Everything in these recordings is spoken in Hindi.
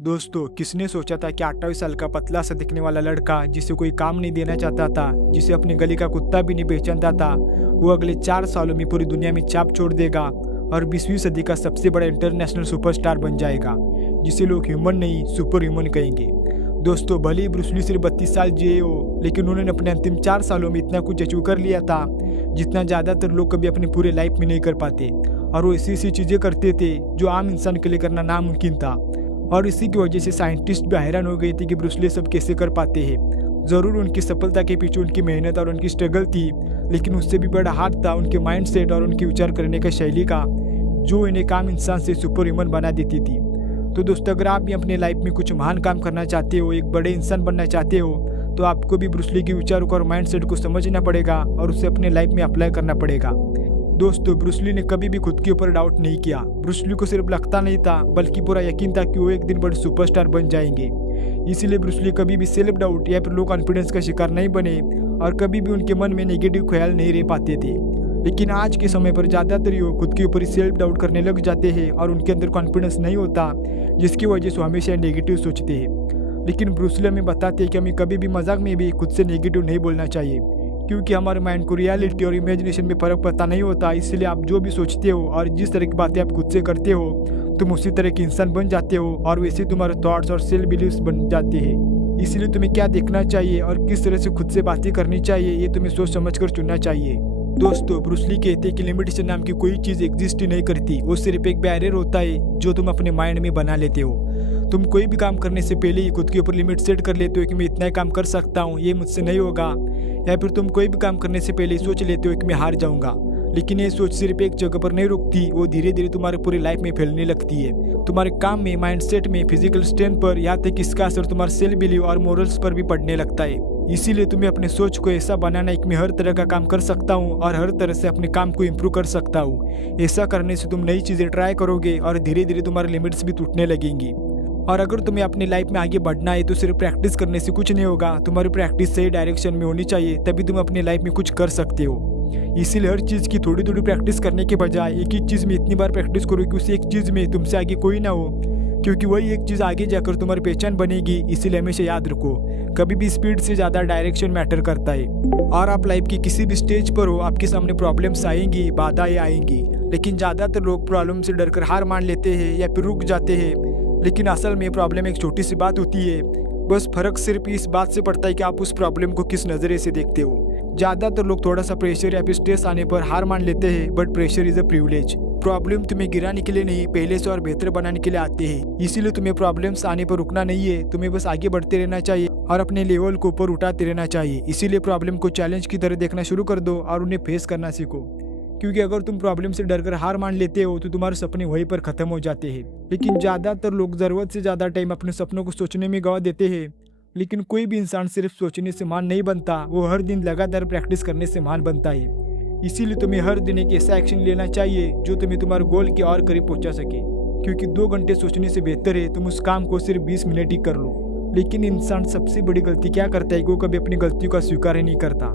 दोस्तों, किसने सोचा था कि 28 साल का पतला सा दिखने वाला लड़का जिसे कोई काम नहीं देना चाहता था, जिसे अपनी गली का कुत्ता भी नहीं पहचानता था, वो अगले 4 सालों में पूरी दुनिया में छाप छोड़ देगा और 20वीं सदी का सबसे बड़ा इंटरनेशनल सुपरस्टार बन जाएगा, जिसे लोग ह्यूमन नहीं सुपर ह्यूमन कहेंगे। दोस्तों, भले ही ब्रूस ली सिर्फ 32 साल जिए हो, लेकिन उन्होंने अपने अंतिम 4 सालों में इतना कुछ अचीव कर लिया था जितना ज़्यादातर लोग कभी अपनी पूरे लाइफ में नहीं कर पाते। और वो ऐसी ऐसी चीज़ें करते थे जो आम इंसान के लिए करना नामुमकिन था। और इसी की वजह से साइंटिस्ट भी हैरान हो गए थे कि ब्रूस ली सब कैसे कर पाते हैं। ज़रूर उनकी सफलता के पीछे उनकी मेहनत और उनकी स्ट्रगल थी, लेकिन उससे भी बड़ा हाथ था उनके माइंडसेट और उनकी विचार करने का शैली का, जो इन्हें काम इंसान से सुपर ह्यूमन बना देती थी। तो दोस्तों, अगर आप भी अपने लाइफ में कुछ महान काम करना चाहते हो, एक बड़े इंसान बनना चाहते हो, तो आपको भी ब्रूस ली के विचारों को और माइंडसेट को समझना पड़ेगा और उसे अपने लाइफ में अप्लाई करना पड़ेगा। दोस्तों, ब्रूस ली ने कभी भी खुद के ऊपर डाउट नहीं किया। ब्रूस ली को सिर्फ लगता नहीं था, बल्कि पूरा यकीन था कि वो एक दिन बड़े सुपरस्टार बन जाएंगे। इसीलिए ब्रूस ली कभी भी सेल्फ डाउट या फिर लो कॉन्फिडेंस का शिकार नहीं बने और कभी भी उनके मन में नेगेटिव ख्याल नहीं रह पाते थे। लेकिन आज के समय पर ज़्यादातर युवा खुद के ऊपर ही सेल्फ डाउट करने लग जाते हैं और उनके अंदर कॉन्फिडेंस नहीं होता, जिसकी वजह से हमेशा नेगेटिव सोचते हैं। लेकिन ब्रूस ली हमें बताते हैं कि हमें कभी भी मजाक में भी खुद से नेगेटिव नहीं बोलना चाहिए, क्योंकि हमारे माइंड को रियलिटी और इमेजिनेशन में फ़र्क पता नहीं होता। इसलिए आप जो भी सोचते हो और जिस तरह की बातें आप खुद से करते हो, तुम उसी तरह के इंसान बन जाते हो और वैसे तुम्हारे थॉट्स और सेल्फ बिलीव्स बन जाते हैं। इसलिए तुम्हें क्या देखना चाहिए और किस तरह से खुद से बातें करनी चाहिए, ये तुम्हें सोच समझ कर चुनना चाहिए। दोस्तों, ब्रूस ली कहते हैं कि लिमिटेशन नाम की कोई चीज़ एग्जिस्ट ही नहीं करती, वो सिर्फ एक बैरियर होता है जो तुम अपने माइंड में बना लेते हो। तुम कोई भी काम करने से पहले ही खुद के ऊपर लिमिट सेट कर लेते हो कि मैं इतना ही काम कर सकता हूँ, ये मुझसे नहीं होगा। या फिर तुम कोई भी काम करने से पहले ही सोच लेते हो कि मैं हार जाऊंगा। लेकिन ये सोच सिर्फ एक जगह पर नहीं रुकती, वो धीरे धीरे तुम्हारे पूरी लाइफ में फैलने लगती है, तुम्हारे काम में, माइंडसेट में, फिजिकल स्ट्रेंथ पर, यहाँ तक इसका असर तुम्हारे सेल्फ बिलीव और मोरल्स पर भी पड़ने लगता है। इसीलिए तुम्हें अपने सोच को ऐसा बनाना है कि मैं हर तरह का काम कर सकता हूँ और हर तरह से अपने काम को इम्प्रूव कर सकता हूँ। ऐसा करने से तुम नई चीज़ें ट्राई करोगे और धीरे धीरे तुम्हारे लिमिट्स भी टूटने लगेंगी। और अगर तुम्हें अपनी लाइफ में आगे बढ़ना है तो सिर्फ प्रैक्टिस करने से कुछ नहीं होगा, तुम्हारी प्रैक्टिस सही डायरेक्शन में होनी चाहिए, तभी तुम अपनी लाइफ में कुछ कर सकते हो। इसीलिए हर चीज़ की थोड़ी थोड़ी प्रैक्टिस करने के बजाय एक ही चीज़ में इतनी बार प्रैक्टिस करो कि उस एक चीज़ में तुमसे आगे कोई ना हो, क्योंकि वही एक चीज़ आगे जाकर तुम्हारी पहचान बनेगी। इसीलिए हमेशा याद रखो, कभी भी स्पीड से ज़्यादा डायरेक्शन मैटर करता है। और आप लाइफ की किसी भी स्टेज पर हो, आपके सामने प्रॉब्लम्स आएंगी, बाधाएं आएंगी, लेकिन ज़्यादातर लोग प्रॉब्लम से डरकर हार मान लेते हैं या फिर रुक जाते हैं। लेकिन असल में प्रॉब्लम एक छोटी सी बात होती है, बस फर्क सिर्फ इस बात से पड़ता है कि आप उस प्रॉब्लम को किस नज़रिए से देखते हो। ज़्यादातर लोग थोड़ा सा प्रेशर या फिर स्ट्रेस आने पर हार मान लेते हैं, but pressure is a privilege. Problem तुम्हें गिराने के लिए नहीं, पहले से और बेहतर बनाने के लिए आते हैं। इसीलिए तुम्हें प्रॉब्लम्स आने पर रुकना नहीं है, तुम्हें बस आगे बढ़ते रहना चाहिए और अपने लेवल को ऊपर उठाते रहना चाहिए। इसीलिए प्रॉब्लम को चैलेंज की तरह देखना शुरू कर दो और उन्हें फेस करना सीखो, क्योंकि अगर तुम प्रॉब्लम से डरकर हार मान लेते हो तो तुम्हारे सपने वहीं पर खत्म हो जाते हैं। लेकिन ज़्यादातर लोग ज़रूरत से ज़्यादा टाइम अपने सपनों को सोचने में गवा देते हैं। लेकिन कोई भी इंसान सिर्फ सोचने से महान नहीं बनता, वो हर दिन लगातार प्रैक्टिस करने से महान बनता है। इसीलिए तुम्हें हर दिन एक ऐसा एक्शन लेना चाहिए जो तुम्हें तुम्हारे गोल के और करीब पहुंचा सके, क्योंकि 2 घंटे सोचने से बेहतर है तुम उस काम को सिर्फ 20 मिनट ही कर लो। लेकिन इंसान सबसे बड़ी गलती क्या करता है, वो कभी अपनी गलतियों का स्वीकार ही नहीं करता।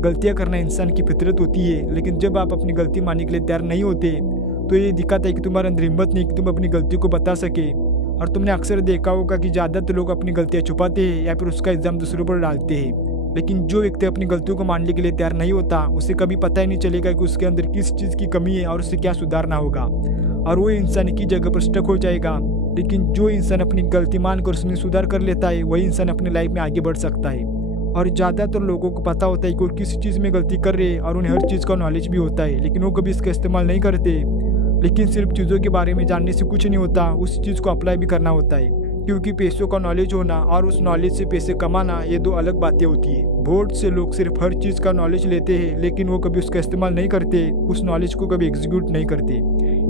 गलतियाँ करना इंसान की फितरत होती है, लेकिन जब आप अपनी गलती मानने के लिए तैयार नहीं होते तो ये दिखाता है कि तुम्हारे अंदर हिम्मत नहीं कि तुम अपनी गलती को बता सके। और तुमने अक्सर देखा होगा कि ज़्यादातर लोग अपनी गलतियाँ छुपाते हैं या फिर उसका इल्ज़ाम दूसरों पर डालते हैं। लेकिन जो व्यक्ति अपनी गलतियों को मानने के लिए तैयार नहीं होता, उसे कभी पता ही नहीं चलेगा कि उसके अंदर किस चीज़ की कमी है और उसे क्या सुधारना होगा, और वो इंसान एक ही जगह पर स्टक हो जाएगा। लेकिन जो इंसान अपनी गलती मानकर उसमें सुधार कर लेता है, वही इंसान अपनी लाइफ में आगे बढ़ सकता है। और ज़्यादातर लोगों को पता होता है कि वो किस चीज़ में गलती कर रहे हैं और उन्हें हर चीज़ का नॉलेज भी होता है, लेकिन वो कभी इसका इस्तेमाल नहीं करते। लेकिन सिर्फ चीज़ों के बारे में जानने से कुछ नहीं होता, उस चीज़ को अप्लाई भी करना होता है, क्योंकि पैसों का नॉलेज होना और उस नॉलेज से पैसे कमाना, ये 2 अलग बातें होती है। बहुत से लोग सिर्फ हर चीज़ का नॉलेज लेते हैं, लेकिन वो कभी उसका इस्तेमाल नहीं करते, उस नॉलेज को कभी एग्जीक्यूट नहीं करते।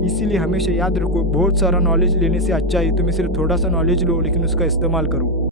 इसीलिए हमेशा याद रखो, बहुत सारा नॉलेज लेने से अच्छा है तुम्हें सिर्फ थोड़ा सा नॉलेज लो, लेकिन उसका इस्तेमाल करो।